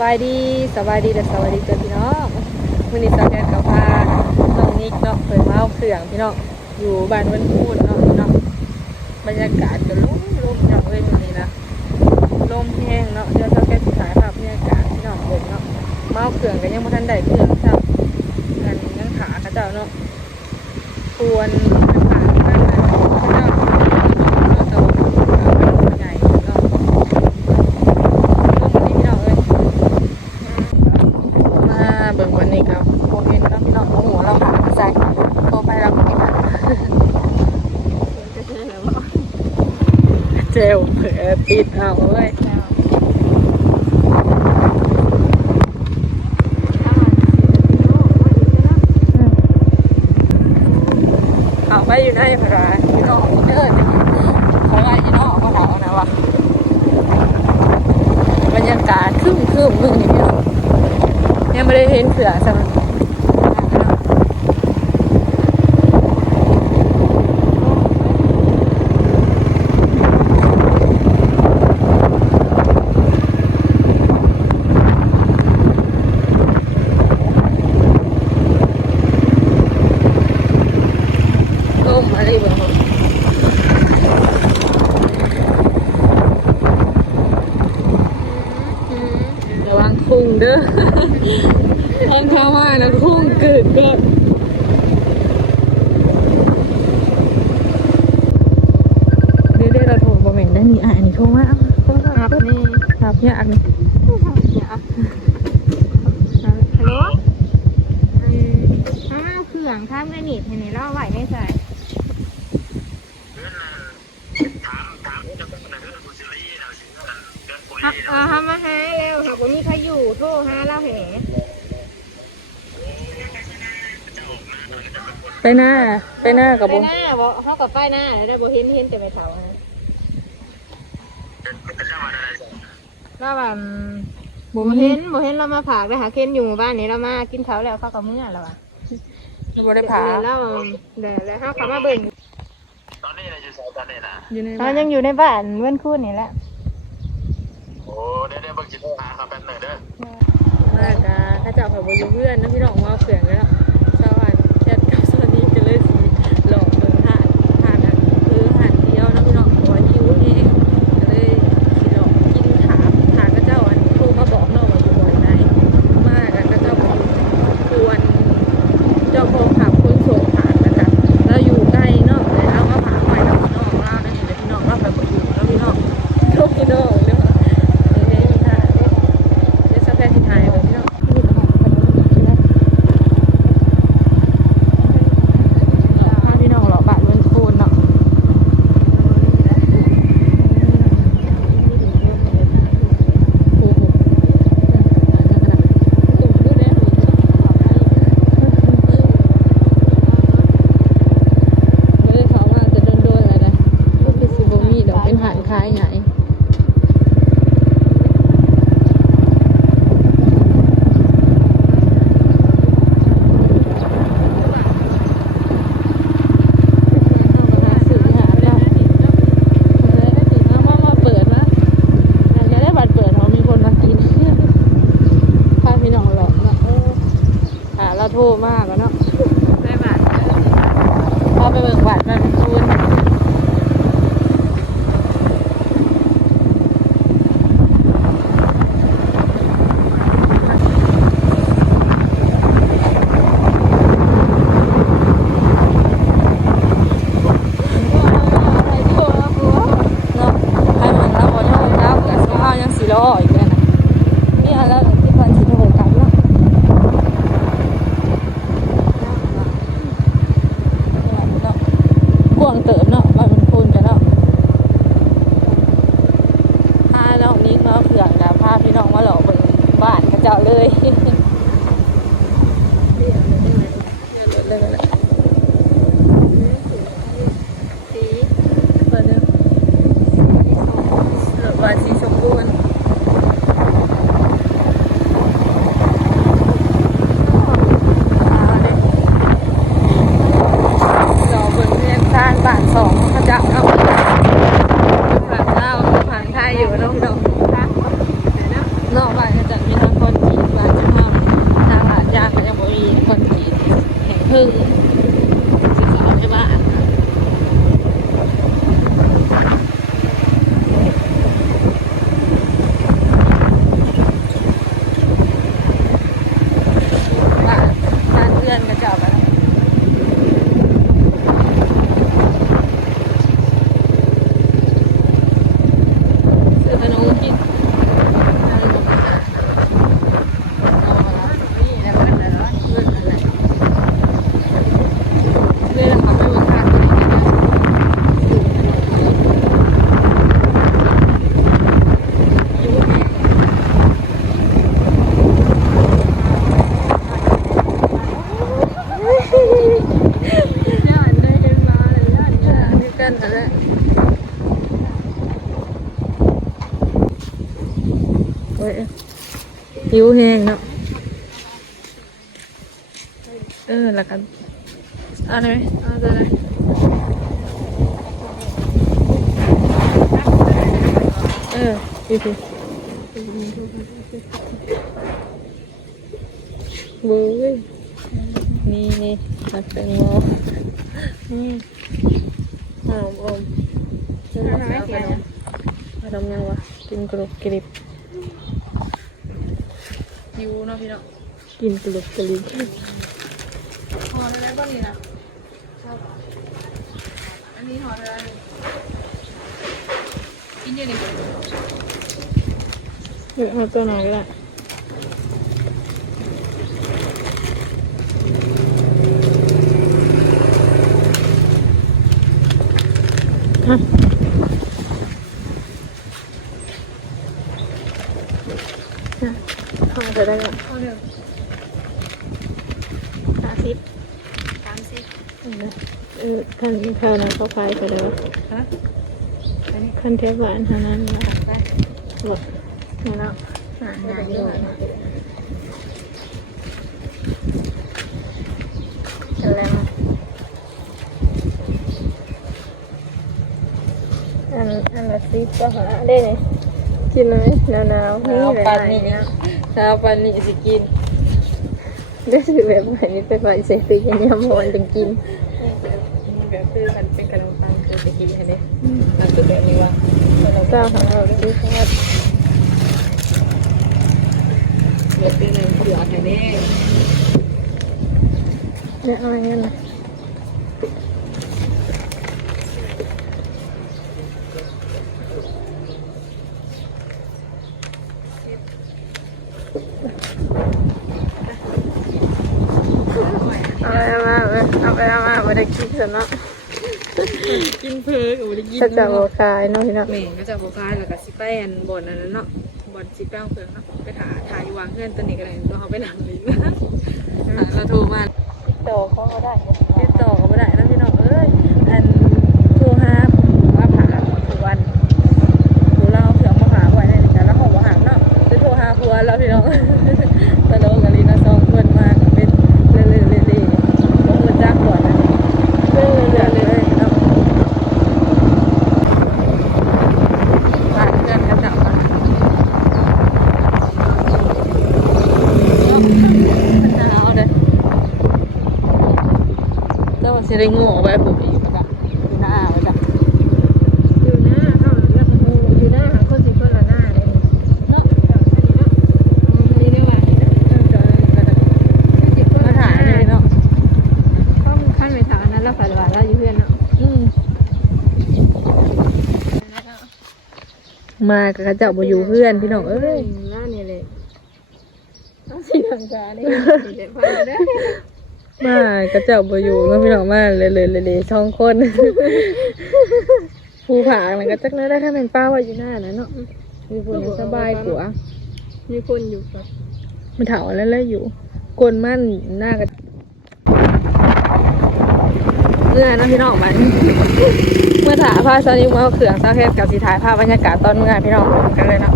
บายดีสบายดีและสวัสดีเจ้าพี่น้องวันนี้สาวแกนกับพาน้องนิกเนาะเปิดมาเอาเครื่องพี่น้องอยู่บ้านวันพูนเนาะพี่น้องบรรยากาศก็ลุ่มลุ่มเนาะเว้ยวันนี้นะลมแห้งเนาะเดี๋ยวสาวแกนถ่ายภาพบรรยากาศพี่น้องเบิ่งเนาะมาเอาเครื่องกันยังบ่ทันได้เครื่องซ้ำกันยังขาเขาเจ้าเนาะควรขาบ้านนะเขาเจ้าเราจะเอาไปใหญ่เนาะ มาเบิ่งวันนี้ครับโอเห็นแล้วพี่น้องหัวเราหาใส่โทรไปเราไม่ได้ เจลเผื่อติดเอาเว้ยเอาไปอยู่ในพระพี่น้องเด้อเขาว่าอีน้องเขาถามนะว่าบรรยากาศครึ้มครึ้มมึงนี่พี่น้องยังไม่ได้เห็นเผื่อกสักต้มอะไรบ้างระวังคุ้งเด้อตอนเข้ามาแล้วคุ้งเกิดก็เดี๋ยวๆเราโทรบ่แม่นได้นี่อะอันนี้โทรมาเอาโทรศัพท์ครับนี่ครับยากนี่เดี๋ยวฮัลโหลอืมอ้าวเครื่องข้ามกระนิดเห็นไหมเราไหวไม่ใส่ฮะเออทำมาหาเร็วหากว่ามีใครอยู่โทรหาเราแหไปหน้า ไปหน้ากับไปบุหน้าบ่เขากับป้ายหน้าได้บ่เห็นเห็นแต่ไม่เท่าฮะเราแบบบุบ่เห็เห็นนบ่เห็นเรามาผากเลยหาเคนอยู่หมู่บ้านนี้เรามากินเขาวแล้วเขากับเมื่อแล้วอะบ่ได้ผ่าเดี๋ยวเราเดี๋ยวแล้วเขาเขามาเบิ่งตอนนี้เราอยู่สายตอนนี้นะอยู่ในเรายังอยู่ในบ้านเมื่อนคู่นี่แหละ โอ้เดี๋ยวเดี๋ยวเบิ่งจิตหาครับแป๊บหนึ่งเด้อมากอะถ้าเจ้าเขาบ่อยู่เพื่อนนะพี่น้องมาเอาเขื่อนแล้วสวัสดีแคทกับสวัสดีกันเลย หิวแห้งเนาะ เออแล้วกันเอะไรไหมเอาตัวอะไรเออดูสิบูยนี่นี่ผัดแตงโมนี่หอมอมเอาขนมขนมยังวะกินกรุบกริบ ยูเนาะพี่เนาะกินกรุบกริบพอได้บ้างนี่นะอันนี้ห่ออะไรกินเยอะเลยเดี๋ยวเอาตัวไหนก็ได้ฮะห่อจะได้ก่อน เอาเดี๋ยว สามสิบสามสิบเออคันเท่านั้นเขาขายไปแล้วฮะอันนี้คันเทปหวานเท่านั้นนะไปหมดแล้วหาหาอยู่จะแล้วอันอันละสิบก็หาได้เลยกินเลยหนาวหนาวๆนี่เลยปันนี่นะหนาวปันนี่สิกิน ได้สิแบบไหนไปไปเสร็จตื่นยังมวนจึงกินแบบคือมันเป็นกระดองตังคือจะกินให้ได้มันคือแบบนี้ว่าเจ้าของเราสิเพราะว่าแบบเป็นอะไรเผือกให้ได้เนี่ยเอาอย่างนั้นนะเอาไป เอามาเอาไปเอามาไม่ได้กินซะเนาะกินเผือกไม่ได้กินถ้าจะโอคายเนาะพี่เนาะแม่ก็จะโบกายแล้วก็สิไปอันบ่อนอันนั้นเนาะบ่อนสิแป้งเผือกเนาะไปถ่ายถ่ายวางเพื่อนตัวนี้ก็ได้ตัวเขาไปหนังลิ้นนะเราโทรมา ต่อเขาก็ได้ติดต่อก็ไม่ได้แล้วพี่น้องเอ้ยอันโทรหาว่าผ่าทุกวันดูเราเสือมาหาไว้ในนี้กันแล้วของมาหาเนาะจะโทรหาผัวแล้วพี่น้อง ตะโลกับลีนาซองเพื่อนมาเป็นเรื่อยๆเรื่อยๆก็คือจ้างก่อนนะเรื่อยๆเรื่อยๆเนาะบ้านเพื่อนกันจับกันหนาวเลย เจ้าสิได้โง่ไว้ผมอีกจ้ะหน้าไว้จ้ะ อยู่หน้าเท่านั้นอยู่หน้าหาคนสิคนละหน้าเลย เนาะ อันนี้ได้ว่านี่นะ เจ้าเจอกันนะมาถ่ายเลยเนาะ ก็ขั้นไปถามนั้นแล้วฝ่ายว่าเราอยู่เพื่อนเนาะ อืม มากับเจ้าบ่อยู่เพื่อนพี่น้องเอ้ยหน้านี่เลยต้องสีทางการนี่เด็กฟังได้มากับเจ้าบ่อยู่แล้วพี่น้องมาเลยเลยเลยเลยช่องคนภูผาอะไรก็จักนั้นได้แค่เป็นป้าว่าอยู่หน้านะเนาะมีผู้สบายกว่ามีคนอยู่กับมันเถาแล้วแล้วอยู่กลมั่นหน้ากัน เมื่อนะพี่น้องมัน เมื่อถ่ายภาพซานิมาเอาเขื่องซาแคบกับสีถ่ายภาพบรรยากาศตอนเมื่อพี่น้องกันเลยเนาะ